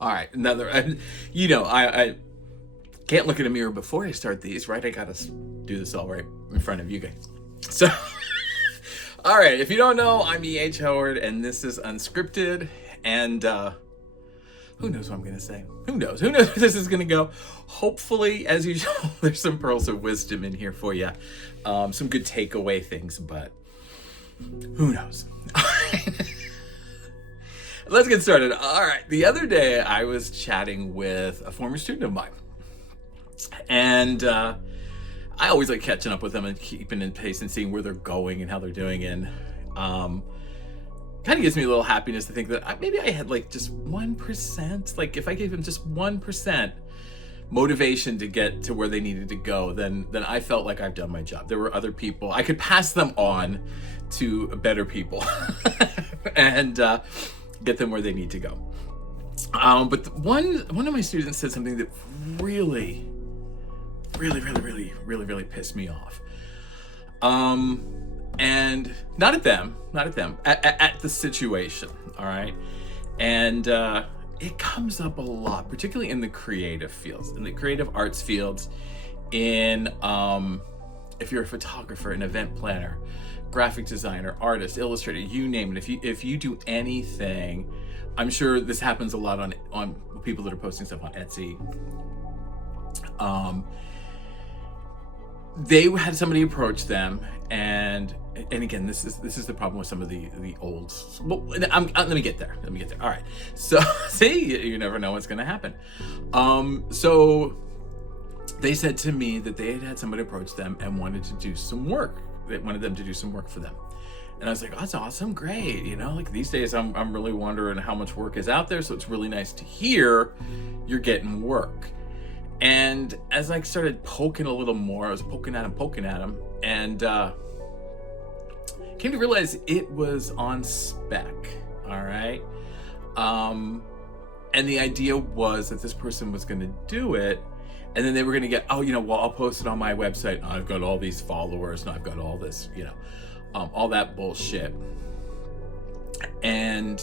All right, another. I can't look in a mirror before I start these, right? I gotta do this all right in front of you guys. So, all right. If you don't know, I'm E.H. Howard, and this is Unscripted. And who knows what I'm gonna say? Who knows? Who knows where this is gonna go? Hopefully, as usual, there's some pearls of wisdom in here for you. Some good takeaway things, but who knows? Let's get started. All right. The other day, I was chatting with a former student of mine. And I always like catching up with them and keeping in pace and seeing where they're going and how they're doing. And kind of gives me a little happiness to think that maybe I had like just 1%. Like if I gave them just 1% motivation to get to where they needed to go, then I felt like I've done my job. There were other people. I could pass them on to better people and get them where they need to go. But one of my students said something that really pissed me off. And not at them, at the situation, all right? And it comes up a lot, particularly in the creative fields, in the creative arts fields, in if you're a photographer, an event planner, graphic designer, artist, illustrator, you name it. If you do anything, I'm sure this happens a lot on people that are posting stuff on Etsy. They had somebody approach them, and again, this is the problem with some of the old. Well, let me get there. All right. So see, you never know what's going to happen. So they said to me that they had somebody approach them and wanted to do some work. They wanted them to do some work for them. And I was like, oh, that's awesome, great. Like these days I'm really wondering how much work is out there. So it's really nice to hear you're getting work. And as I started poking a little more, I was poking at him, and came to realize it was on-spec, all right? And the idea was that this person was gonna do it, and then they were gonna get, I'll post it on my website, I've got all these followers, and I've got all this, all that bullshit. And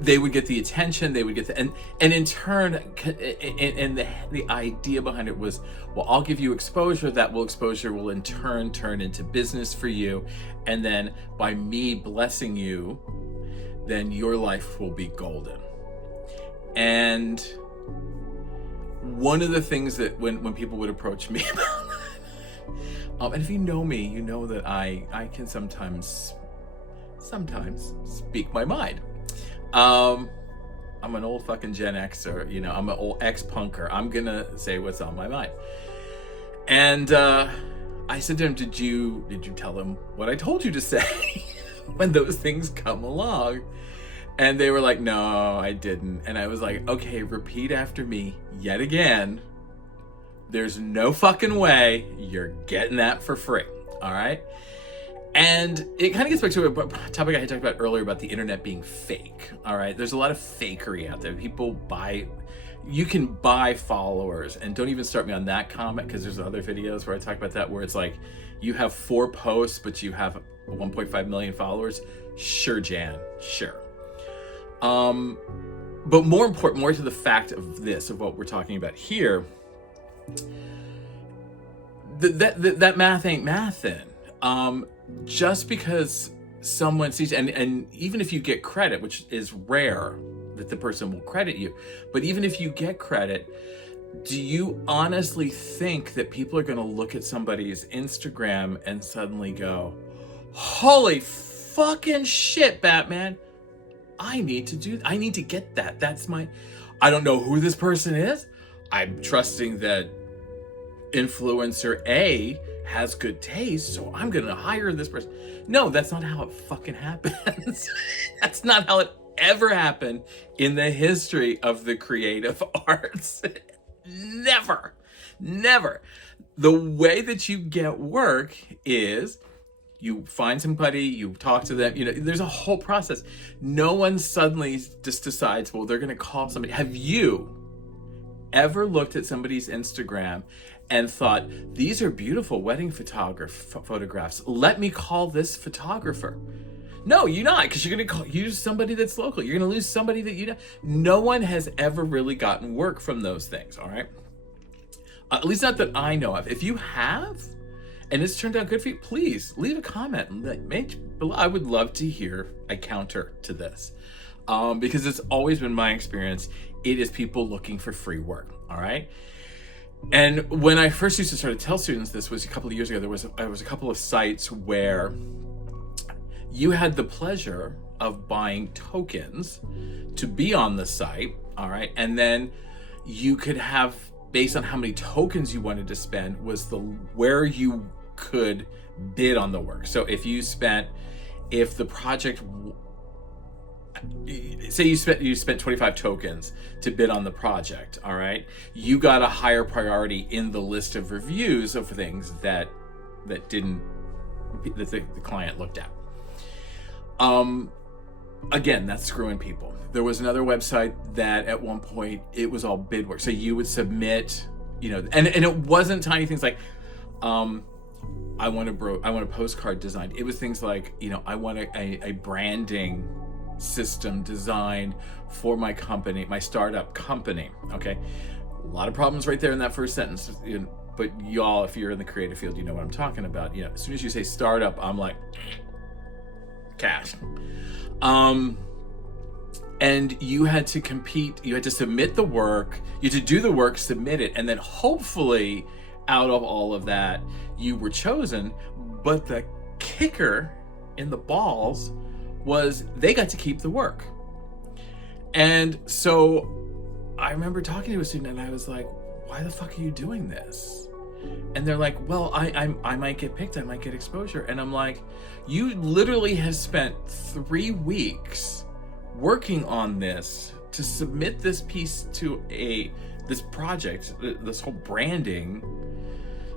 they would get the attention, they would get and in turn, and the idea behind it was, well, I'll give you exposure, exposure will in turn turn into business for you, and then by me blessing you, then your life will be golden. And one of the things that when people would approach me about and if you know me, you know that I can sometimes speak my mind. I'm an old fucking Gen Xer, I'm an old ex-punker. I'm gonna say what's on my mind. And I said to him, did you tell them what I told you to say when those things come along? And they were like, no, I didn't. And I was like, okay, repeat after me yet again. There's no fucking way you're getting that for free, all right? And it kind of gets back to a topic I had talked about earlier about the internet being fake, all right? There's a lot of fakery out there. You can buy followers, and don't even start me on that comment, because there's other videos where I talk about that, where it's like, you have 4 posts, but you have 1.5 million followers. Sure, Jan, sure. But more to the fact of what we're talking about here, that math ain't mathin'. Just because someone sees, and even if you get credit, which is rare that the person will credit you, but even if you get credit, do you honestly think that people are going to look at somebody's Instagram and suddenly go, holy fucking shit, Batman, I need to get that. I don't know who this person is. I'm trusting that influencer A has good taste, so I'm gonna hire this person. No, that's not how it fucking happens. That's not how it ever happened in the history of the creative arts. Never. The way that you get work is you find somebody, you talk to them, there's a whole process. No one suddenly just decides, well, they're gonna call somebody. Have you ever looked at somebody's Instagram and thought, these are beautiful wedding photographs, let me call this photographer? No, you're not, because you're going to use somebody that's local. You're going to lose somebody that you know. No one has ever really gotten work from those things, all right? At least not that I know of. If you have, and it's turned out good for you, please leave a comment. I would love to hear a counter to this, because it's always been my experience. It is people looking for free work, all right? And when I first used to sort of tell students this was a couple of years ago, there was a couple of sites where you had the pleasure of buying tokens to be on the site, all right? And then you could have, based on how many tokens you wanted to spend, was where you could bid on the work. So if the project, say you spent 25 tokens to bid on the project, all right? You got a higher priority in the list of reviews of things that the client looked at. Again, that's screwing people. There was another website that at one point it was all bid work. So you would submit, and it wasn't tiny things like, I want a postcard designed. It was things like, I want a branding system designed for my company, my startup company. Okay. A lot of problems right there in that first sentence. But y'all, if you're in the creative field, you know what I'm talking about. As soon as you say startup, I'm like, cash. And you had to compete, you had to submit the work, you had to do the work, submit it, and then hopefully out of all of that, you were chosen. But the kicker in the balls was they got to keep the work. And so I remember talking to a student and I was like, why the fuck are you doing this? And they're like, well, I might get picked, I might get exposure. And I'm like, you literally have spent 3 weeks working on this to submit this piece to this project, this whole branding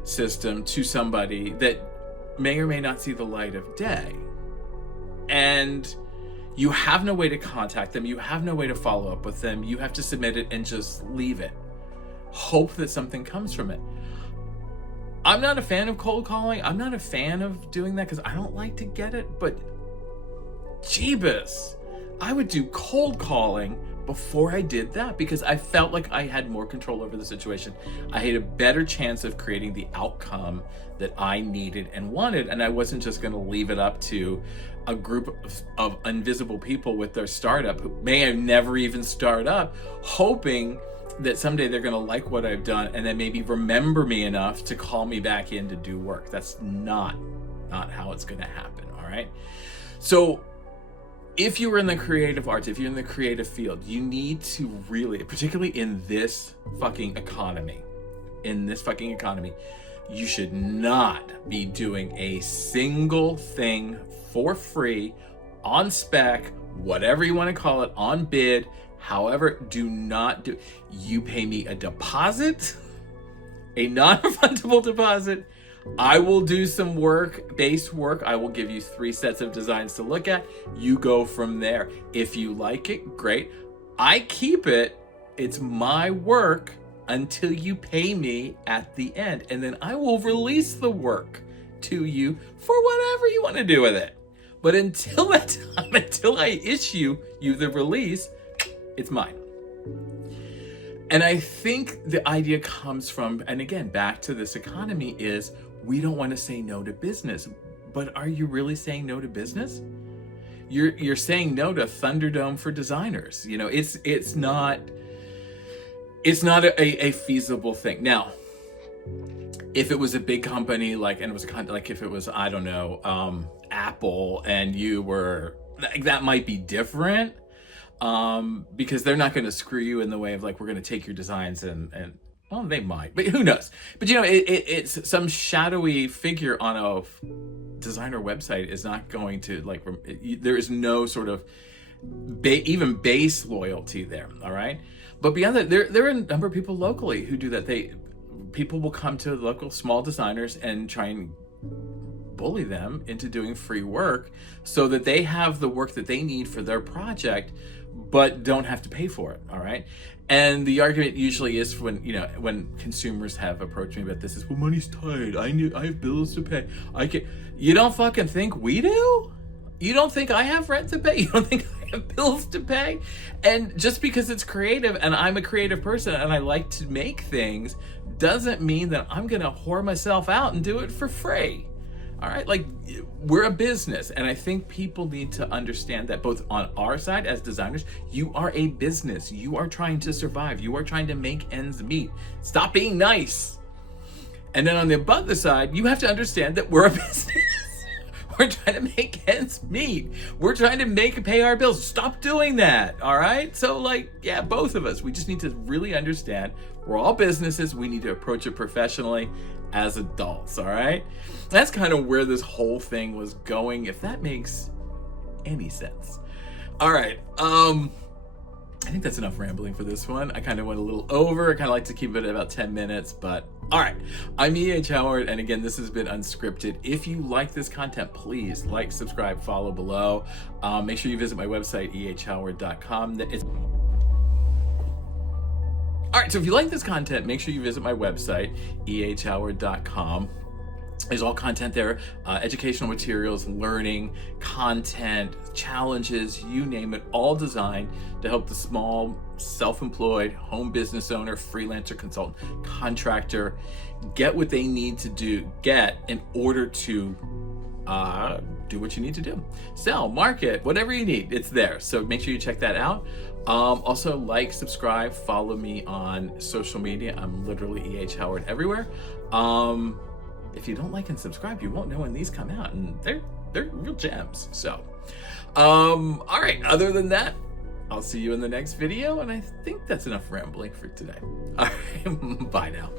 system, to somebody that may or may not see the light of day. And you have no way to contact them. You have no way to follow up with them. You have to submit it and just leave it. Hope that something comes from it. I'm not a fan of cold calling. I'm not a fan of doing that because I don't like to get it. But Jeebus, I would do cold calling before I did that because I felt like I had more control over the situation. I had a better chance of creating the outcome that I needed and wanted, and I wasn't just going to leave it up to a group of invisible people with their startup who may have never even started up, hoping that someday they're going to like what I've done and then maybe remember me enough to call me back in to do work. That's not how it's going to happen, all right? So if you're in the creative arts, if you're in the creative field, you need to really, particularly in this fucking economy, you should not be doing a single thing for free, on spec, whatever you want to call it, on bid. However, do not do. You pay me a deposit, a non-refundable deposit. I will do some base work. I will give you 3 sets of designs to look at. You go from there. If you like it, great. I keep it. It's my work until you pay me at the end. And then I will release the work to you for whatever you want to do with it. But until that time, until I issue you the release, it's mine. And I think the idea comes from, and again, back to this economy, is we don't want to say no to business. But are you really saying no to business? You're saying no to Thunderdome for designers. It's not a feasible thing. Now, if it was a big company, if it was, I don't know, Apple, and you were, that might be different. Because they're not going to screw you in the way of we're going to take your designs and well, they might, but who knows? But it's some shadowy figure on a designer website is not going to there is no sort of even base loyalty there. All right. But beyond that, there are a number of people locally who do that. People will come to local small designers and try and bully them into doing free work so that they have the work that they need for their project, but don't have to pay for it. All right. And the argument usually is when consumers have approached me about this is, well, money's tight. I have bills to pay. You don't fucking think we do? You don't think I have rent to pay? You don't think I have bills to pay? And just because it's creative and I'm a creative person and I like to make things doesn't mean that I'm gonna whore myself out and do it for free. All right, like, we're a business, and I think people need to understand that both on our side as designers, you are a business. You are trying to survive. You are trying to make ends meet. Stop being nice. And then on the other side, you have to understand that we're a business. We're trying to make ends meet. We're trying to pay our bills. Stop doing that, all right? So, like, yeah, both of us, we just need to really understand we're all businesses. We need to approach it professionally as adults, all right? That's kind of where this whole thing was going, if that makes any sense. All right, I think that's enough rambling for this one. I kind of went a little over. I kind of like to keep it at about 10 minutes, but all right. I'm E.H. Howard, and again, this has been Unscripted. If you like this content, please like, subscribe, follow below. Make sure you visit my website, ehhoward.com. All right, so if you like this content, make sure you visit my website, ehhoward.com. There's all content there, educational materials, learning, content, challenges, you name it, all designed to help the small, self-employed, home business owner, freelancer, consultant, contractor get what they need to get in order to do what you need to do. Sell, market, whatever you need, it's there. So make sure you check that out. Also, like, subscribe, follow me on social media. I'm literally E.H. Howard everywhere. If you don't like and subscribe, you won't know when these come out, and they're real gems. So, all right, other than that, I'll see you in the next video, and I think that's enough rambling for today. All right, bye now.